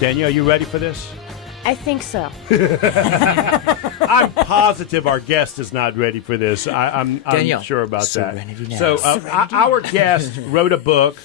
Danielle, you ready for this? I think so. I'm positive our guest is not ready for this. I'm sure about that. So our guest wrote a book.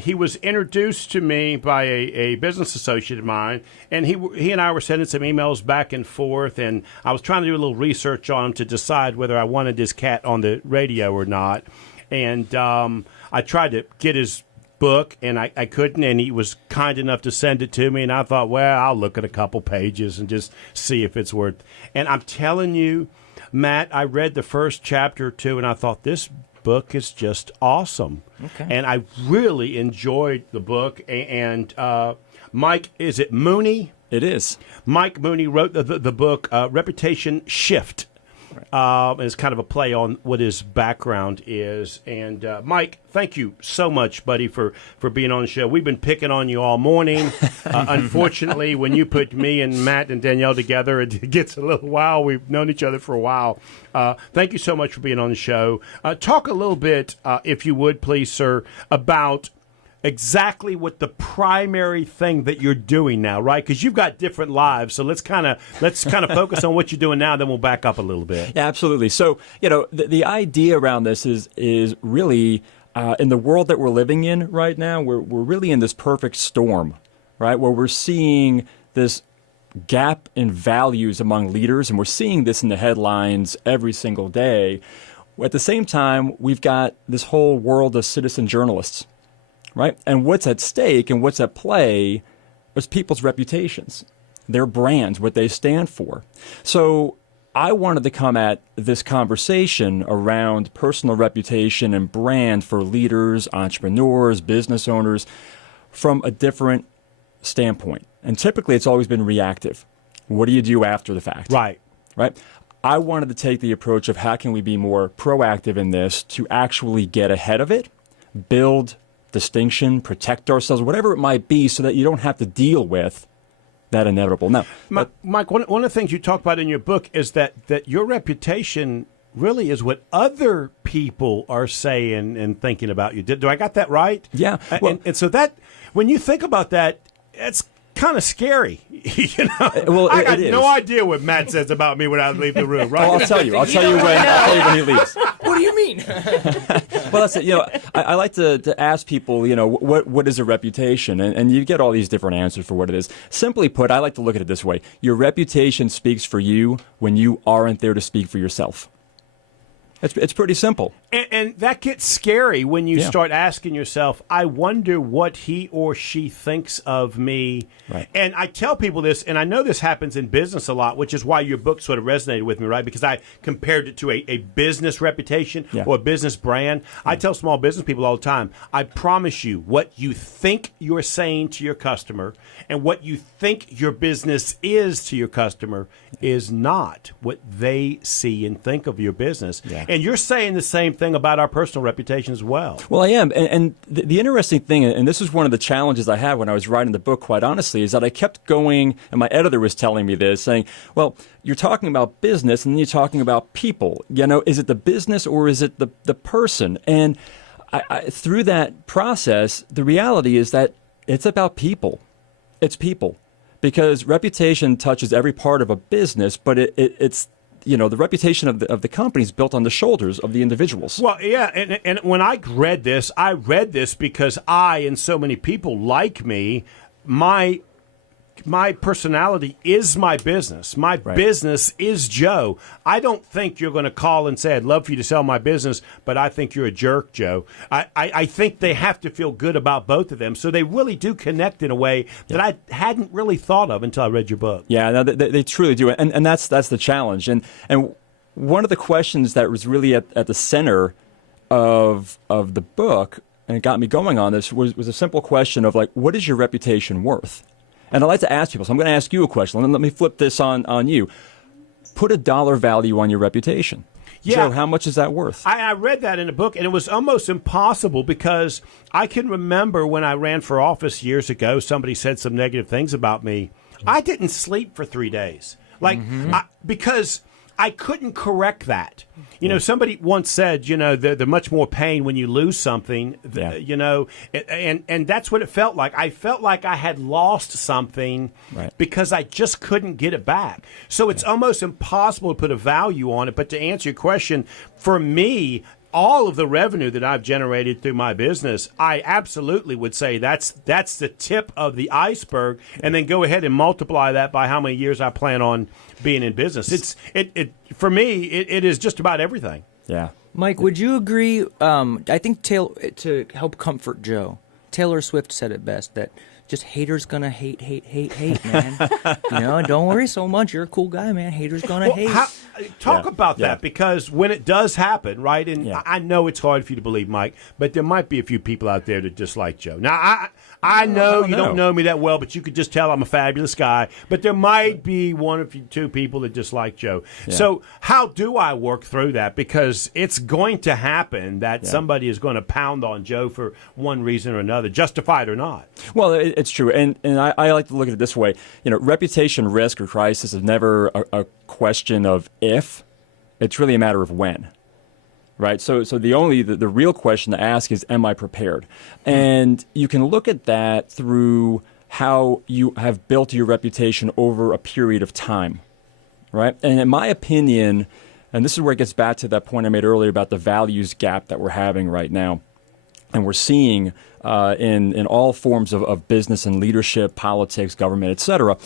He was introduced to me by a business associate of mine, and he and I were sending some emails back and forth, and I was trying to do a little research on him to decide whether I wanted this cat on the radio or not. And I tried to get his book, and I couldn't, and he was kind enough to send it to me, and I thought, well, I'll look at a couple pages and just see if it's worth. And I'm telling you, Matt, I read the first chapter or two, and I thought, this book is just awesome. Okay. And I really enjoyed the book. And Mike, is it Mooney? It is. Mike Mooney wrote the book Reputation Shift. It's kind of a play on what his background is. And Mike, thank you so much, buddy, for being on the show. We've been picking on you all morning. Unfortunately, when you put me and Matt and Danielle together, it gets a little while. We've known each other for a while. Thank you so much for being on the show. Talk a little bit, if you would, please, sir, about exactly what the primary thing that you're doing now, right? Because you've got different lives, so let's kind of focus on what you're doing now. Then we'll back up a little bit. Yeah, absolutely. So the idea around this is really in the world that we're living in right now. We're really in this perfect storm, right? Where we're seeing this gap in values among leaders, and we're seeing this in the headlines every single day. At the same time, we've got this whole world of citizen journalists. Right? And what's at stake and what's at play is people's reputations, their brands, what they stand for. So I wanted to come at this conversation around personal reputation and brand for leaders, entrepreneurs, business owners from a different standpoint. And typically it's always been reactive. What do you do after the fact? Right. Right? I wanted to take the approach of how can we be more proactive in this to actually get ahead of it, build distinction, protect ourselves, whatever it might be, so that you don't have to deal with that inevitable. Now, Mike, one of the things you talk about in your book is that your reputation really is what other people are saying and thinking about you. Do I got that right? Yeah. Well, and so that, when you think about that, it's kind of scary. Well, I got it no is. idea what Matt says about me when I leave the room, right? Well, I'll tell you. I'll tell you when he leaves. What do you mean? Well, that's it. I like to ask people, what is a reputation? And you get all these different answers for what it is. Simply put, I like to look at it this way. Your reputation speaks for you when you aren't there to speak for yourself. It's pretty simple. And that gets scary when you start asking yourself, I wonder what he or she thinks of me. Right. And I tell people this, and I know this happens in business a lot, which is why your book sort of resonated with me, right? Because I compared it to a business reputation or a business brand. I tell small business people all the time, I promise you, what you think you're saying to your customer and what you think your business is to your customer is not what they see and think of your business. Yeah. And you're saying the same thing about our personal reputation as well. Well, I am. And the interesting thing, and this is one of the challenges I had when I was writing the book, quite honestly, is that I kept going, and my editor was telling me this, saying, well, you're talking about business and then you're talking about people. Is it the business or is it the person? And I, through that process, the reality is that it's about people. It's people. Because reputation touches every part of a business, but it's the reputation of the company is built on the shoulders of the individuals. Well, yeah, and when I read this because I and so many people like me, my personality is my business. My business is Joe. I don't think you're going to call and say, I'd love for you to sell my business, but I think you're a jerk, Joe. I think they have to feel good about both of them. So they really do connect in a way that I hadn't really thought of until I read your book. Yeah, no, they truly do. And that's the challenge. And one of the questions that was really at the center of the book, and it got me going on this, was a simple question of, like, what is your reputation worth? And I like to ask people, so I'm going to ask you a question. Let me flip this on you. Put a dollar value on your reputation. Yeah. Joe, how much is that worth? I read that in a book, and it was almost impossible because I can remember when I ran for office years ago, somebody said some negative things about me. I didn't sleep for 3 days. Because I couldn't correct that. You know, somebody once said, you know, the much more pain when you lose something, you know, and that's what it felt like. I felt like I had lost something because I just couldn't get it back. So it's almost impossible to put a value on it. But to answer your question, for me, all of the revenue that I've generated through my business, I absolutely would say that's the tip of the iceberg, and then go ahead and multiply that by how many years I plan on being in business. For me, it is just about everything. Yeah. Mike, would you agree? I think to help comfort Joe, Taylor Swift said it best, that just haters gonna hate, man. You know, don't worry so much. You're a cool guy, man. Haters gonna hate. Talk about that, because when it does happen, right? And I know it's hard for you to believe, Mike, but there might be a few people out there that dislike Joe. Now, I know you don't know me that well, but you could just tell I'm a fabulous guy. But there might be one or two people that dislike Joe. Yeah. So how do I work through that? Because it's going to happen that somebody is going to pound on Joe for one reason or another, justified or not. Well, it's true. And I like to look at it this way. You know, reputation risk or crisis is never a question of if. It's really a matter of when. Right, so the real question to ask is, am I prepared? And you can look at that through how you have built your reputation over a period of time, right? And in my opinion, and this is where it gets back to that point I made earlier about the values gap that we're having right now, and we're seeing in all forms of business and leadership, politics, government, et cetera,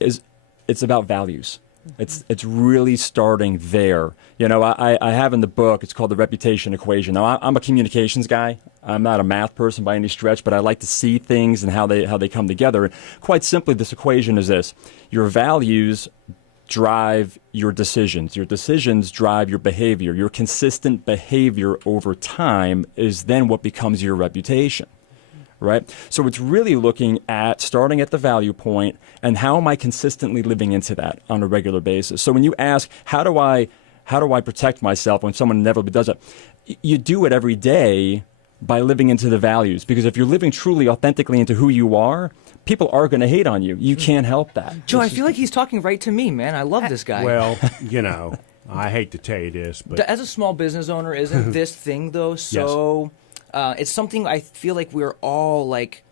is it's about values. It's really starting there. You know, I have in the book, it's called The Reputation Equation. Now, I'm a communications guy. I'm not a math person by any stretch, but I like to see things and how they come together. And quite simply, this equation is this. Your values drive your decisions. Your decisions drive your behavior. Your consistent behavior over time is then what becomes your reputation. Right? So it's really looking at starting at the value point and how am I consistently living into that on a regular basis. So when you ask, how do I protect myself when someone inevitably does it? You do it every day by living into the values, because if you're living truly authentically into who you are, people are going to hate on you. You can't help that. Joe, I feel like he's talking right to me, man. I love this guy. Well, you know, I hate to tell you this, but as a small business owner, isn't this thing though so? Yes. It's something I feel like we're all like,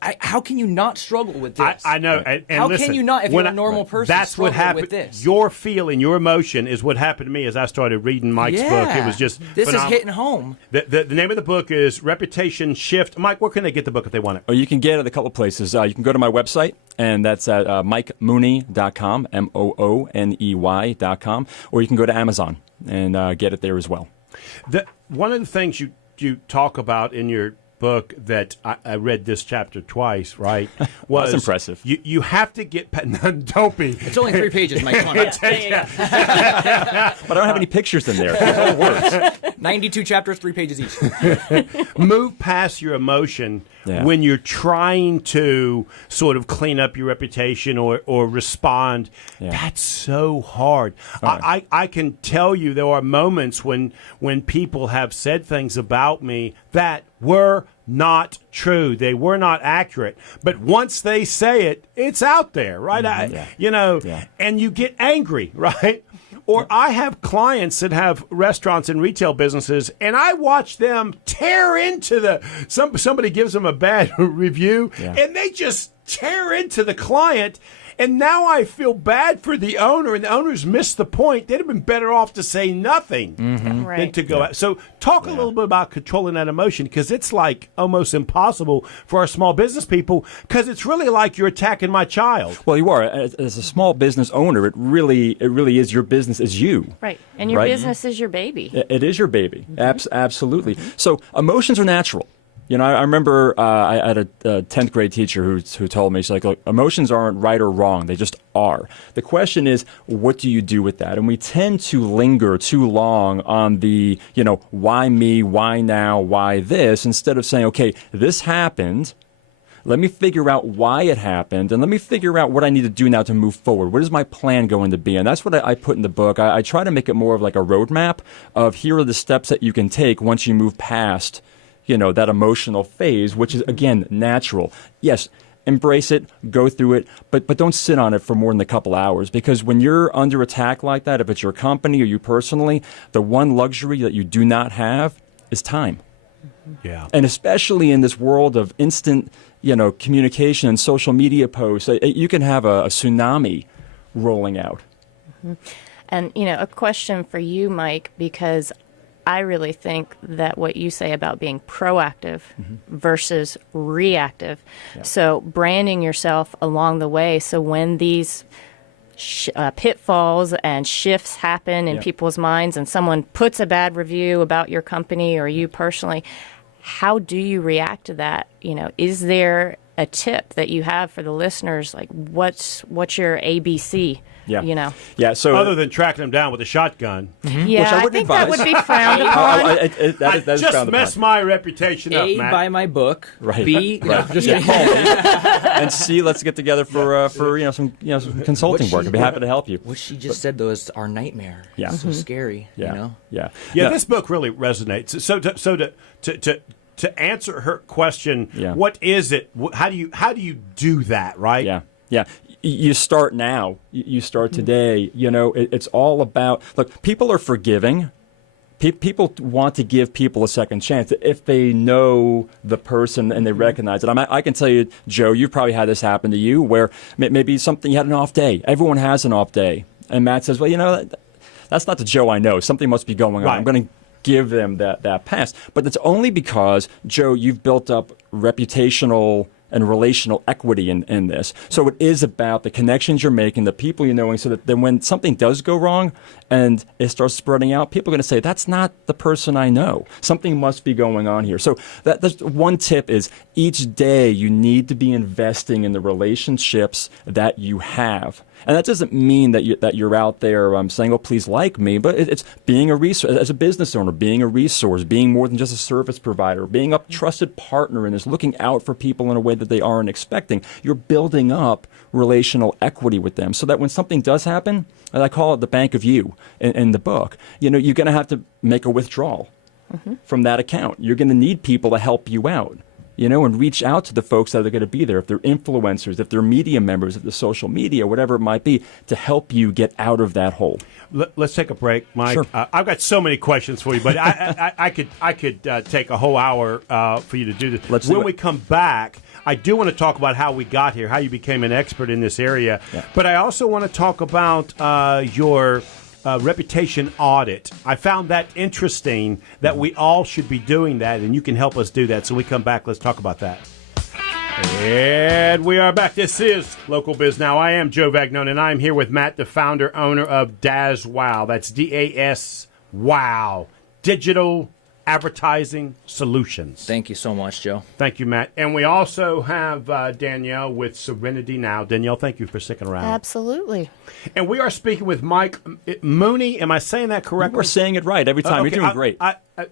how can you not struggle with this? I know. And how listen, can you not, if you're a normal person, that's what happened with this? Your feeling, your emotion is what happened to me as I started reading Mike's book. It was just this phenomenal. is hitting home. The name of the book is Reputation Shift. Mike, where can they get the book if they want it? Oh, you can get it at a couple places. You can go to my website, and that's at MikeMooney.com, MOONEY.com, or you can go to Amazon and get it there as well. One of the things you talk about in your book that I read this chapter twice, right? Was that's impressive. You have to get don't be. It's only 3 pages, Mike. But I don't have any pictures in there. It's all words. 92 chapters, 3 pages each. Move past your emotion when you're trying to sort of clean up your reputation or respond. That's so hard. Right. I can tell you there are moments when people have said things about me that were not true. They were not accurate. But once they say it, it's out there, right? And you get angry, right? Or I have clients that have restaurants and retail businesses, and I watch them tear into somebody gives them a bad review, and they just tear into the client. And now I feel bad for the owner, and the owner's missed the point. They'd have been better off to say nothing than to go out. So talk a little bit about controlling that emotion, because it's like almost impossible for our small business people, because it's really like you're attacking my child. Well, you are. As a small business owner, it really is your business is you. Right. And your business is your baby. It is your baby. Absolutely. So emotions are natural. You know, I remember I had a 10th grade teacher who told me, she's like, look, emotions aren't right or wrong. They just are. The question is, what do you do with that? And we tend to linger too long on the, why me, why now, why this, instead of saying, okay, this happened. Let me figure out why it happened, and let me figure out what I need to do now to move forward. What is my plan going to be? And that's what I put in the book. I try to make it more of like a roadmap of here are the steps that you can take once you move past that emotional phase, which is, again, natural. Yes, embrace it, go through it, but don't sit on it for more than a couple hours, because when you're under attack like that, if it's your company or you personally, the one luxury that you do not have is time. Yeah. And especially in this world of instant, communication and social media posts, you can have a tsunami rolling out. And, a question for you, Mike, because I really think that what you say about being proactive versus reactive, so branding yourself along the way, so when these pitfalls and shifts happen in people's minds and someone puts a bad review about your company or you personally, how do you react to that? Is there a tip that you have for the listeners? Like, what's your ABC? Yeah. Yeah. So other than tracking them down with a shotgun, yeah, I think that would be frowned upon. I just messed my reputation up, A, Matt. buy my book. Right. B, right. Just call me. And C, let's get together for some consulting work. I'd be happy to help you. What she just said though is our nightmare. Yeah. It's so scary. Yeah. Yeah. This book really resonates. So to answer her question, what is it? How do you do that? Right? Yeah. Yeah. You start now. You start today. It's all about, look, people are forgiving. People want to give people a second chance if they know the person and they recognize it. I can tell you, Joe, you've probably had this happen to you where maybe you had an off day. Everyone has an off day. And Matt says, well, that's not the Joe I know. Something must be going on. Right. I'm going to give them that pass. But it's only because, Joe, you've built up reputational and relational equity in this. So it is about the connections you're making, the people you're knowing, so that then when something does go wrong and it starts spreading out, people are going to say, that's not the person I know. Something must be going on here. So that's one tip is each day you need to be investing in the relationships that you have. And that doesn't mean that you're out there saying, oh, please like me, but it's being a resource, as a business owner, being a resource, being more than just a service provider, being a trusted partner in this, looking out for people in a way that they aren't expecting. You're building up relational equity with them so that when something does happen, and I call it the bank of you in the book, you're going to have to make a withdrawal from that account. You're going to need people to help you out. And reach out to the folks that are going to be there, if they're influencers, if they're media members, if they're social media, whatever it might be, to help you get out of that hole. Let's take a break, Mike. Sure. I've got so many questions for you, but I could take a whole hour for you to do this. When we come back, I do want to talk about how we got here, how you became an expert in this area, but I also want to talk about your reputation audit. I found that interesting that we all should be doing that, and you can help us do that. So we come back, let's talk about that. And we are back. This is Local Biz Now. I am Joe Vagnone, and I'm here with Matt, the founder, owner of DAS Wow. That's DAS Wow. Digital Advertising Solutions. Thank you so much, Joe. Thank you, Matt. And we also have Danielle with Serenity Now. Danielle, thank you for sticking around. Absolutely. And we are speaking with Mike Mooney. Am I saying that correctly? We're saying it right every time. Okay. You're doing great.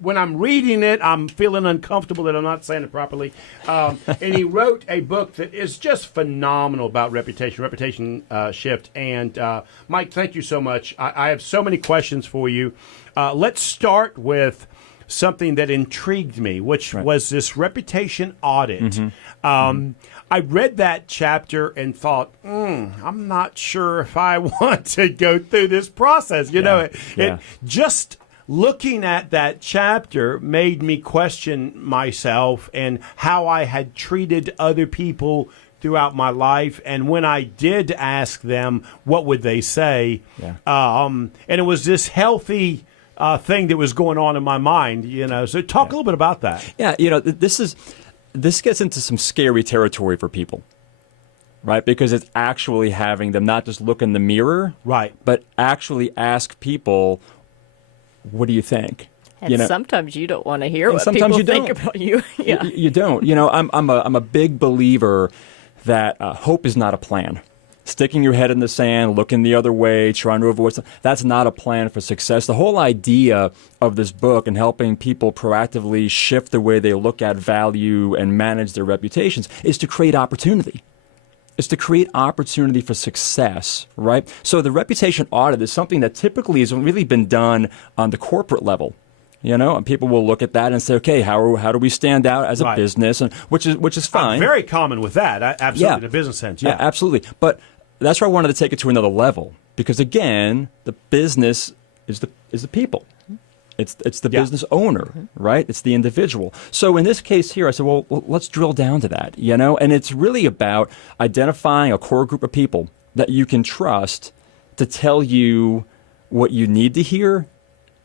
When I'm reading it, I'm feeling uncomfortable that I'm not saying it properly. And he wrote a book that is just phenomenal about reputation shift. And Mike, thank you so much. I have so many questions for you. Let's start with something that intrigued me, which was this reputation audit. I read that chapter and thought, I'm not sure if I want to go through this process. It just looking at that chapter made me question myself and how I had treated other people throughout my life. And when I did ask them, what would they say? And it was this healthy thing that was going on in my mind, So talk a little bit about that. Yeah, this gets into some scary territory for people, right? Because it's actually having them not just look in the mirror, right, but actually ask people, what do you think? And sometimes you don't want to hear what people think about you. You don't. I'm a big believer that hope is not a plan. Sticking your head in the sand, looking the other way, trying to avoid something, that's not a plan for success. The whole idea of this book and helping people proactively shift the way they look at value and manage their reputations is to create opportunity. It's to create opportunity for success, right? So the reputation audit is something that typically has really been done on the corporate level. And people will look at that and say, okay, how do we stand out as a business, and which is fine. Very common with that, absolutely, in a business sense. Yeah, absolutely. But that's why I wanted to take it to another level, because again, the business is the people. It's the business owner, right? It's the individual. So in this case here, I said, well, let's drill down to that, and it's really about identifying a core group of people that you can trust to tell you what you need to hear,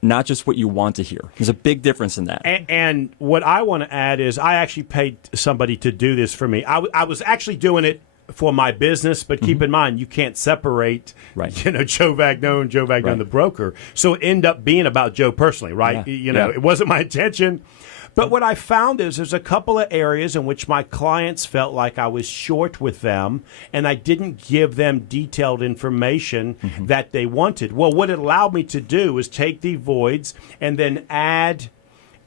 not just what you want to hear. There's a big difference in that. And what I want to add is I actually paid somebody to do this for me. I was actually doing it for my business, but keep in mind, you can't separate, Joe Vagnone, the broker. So it ended up being about Joe personally, right? It wasn't my intention. But what I found is there's a couple of areas in which my clients felt like I was short with them, and I didn't give them detailed information that they wanted. Well, what it allowed me to do is take the voids and then add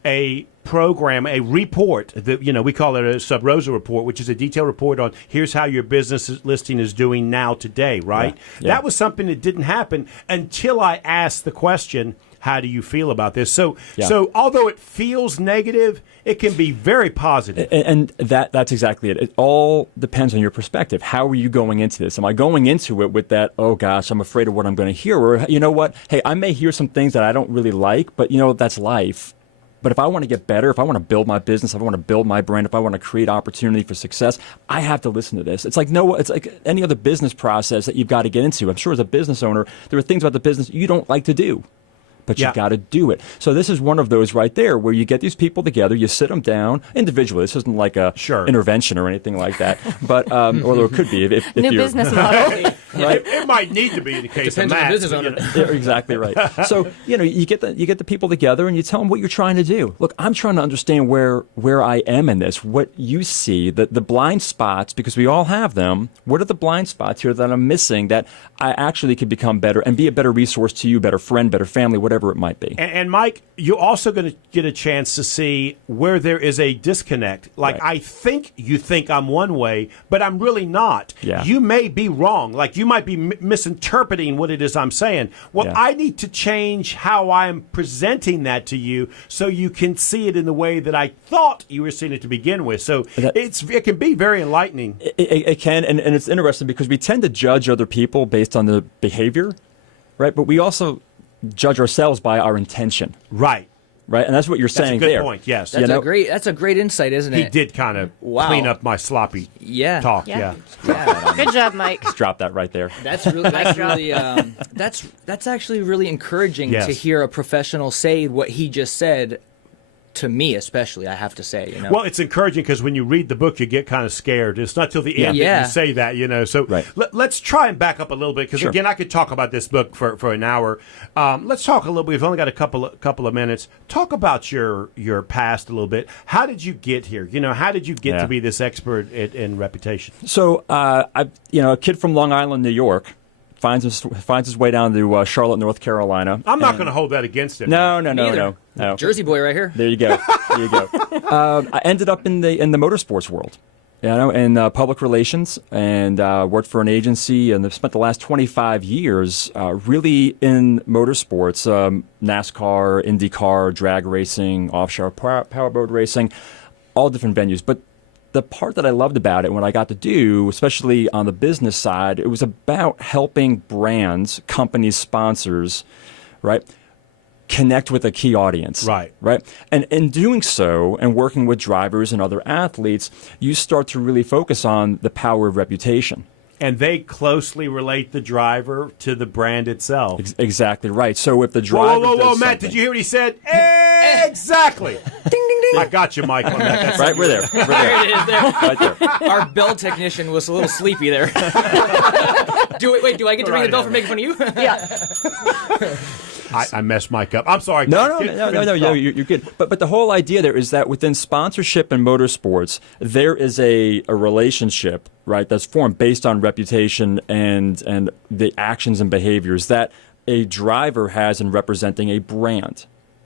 a program, a report that, we call it a sub rosa report, which is a detailed report on here's how your business listing is doing now today, right? That was something that didn't happen until I asked the question, how do you feel about this? So although it feels negative, it can be very positive. And that's exactly it. It all depends on your perspective. How are you going into this? Am I going into it with that, oh gosh, I'm afraid of what I'm going to hear? Or you know what? Hey, I may hear some things that I don't really like, but that's life. But if I want to get better, if I want to build my business, if I want to build my brand, if I want to create opportunity for success, I have to listen to this. It's like any other business process that you've got to get into. I'm sure as a business owner, there are things about the business you don't like to do, but you've got to do it. So this is one of those right there where you get these people together, you sit them down individually. This isn't like a intervention or anything like that, but although it could be if new you're, business model. Right? It might need to be in the case Depends of Matt. on the business owner. You're exactly right. So you get the people together and you tell them what you're trying to do. Look, I'm trying to understand where I am in this. What you see, the blind spots, because we all have them. What are the blind spots here that I'm missing that I actually could become better and be a better resource to you, better friend, better family, whatever it might be. And Mike, you're also going to get a chance to see where there is a disconnect. Like I think you think I'm one way, but I'm really not. Yeah. You may be wrong. Like you might be misinterpreting what it is I'm saying. Well, I need to change how I'm presenting that to you so you can see it in the way that I thought you were seeing it to begin with. So it can be very enlightening. It can, and it's interesting because we tend to judge other people based on the behavior, right? But we also judge ourselves by our intention. Right. And that's what you're saying there. That's a good point, yes. That's a great insight, isn't it? He did kind of clean up my sloppy talk. Yeah. Good job, Mike. Just drop that right there. That's actually really encouraging to hear a professional say what he just said. To me, especially, I have to say. Well, it's encouraging because when you read the book, you get kind of scared. It's not till the end that you say that, So let's try and back up a little bit because, again, I could talk about this book for an hour. Let's talk a little bit. We've only got a couple of minutes. Talk about your past a little bit. How did you get here? How did you get to be this expert in reputation? So, a kid from Long Island, New York, finds his way down to Charlotte, North Carolina. I'm not going to hold that against him. No. Jersey boy right here. There you go. I ended up in the motorsports world, in public relations, and worked for an agency, and I've spent the last 25 years really in motorsports, NASCAR, IndyCar, drag racing, offshore powerboat racing, all different venues. But the part that I loved about it, what I got to do, especially on the business side, it was about helping brands, companies, sponsors, connect with a key audience. Right. And in doing so, and working with drivers and other athletes, you start to really focus on the power of reputation. And they closely relate the driver to the brand itself. Exactly right. So if the driver Whoa, Matt, did you hear what he said? Exactly. Ding, ding, ding. I got you, Mike, on that. Right, we're there. There it is. Right there. Our bell technician was a little sleepy there. Do I get to ring the bell for making fun of you? Yeah. I messed Mike up. I'm sorry. No, you're good. But the whole idea there is that within sponsorship and motorsports, there is a relationship, that's formed based on reputation and the actions and behaviors that a driver has in representing a brand.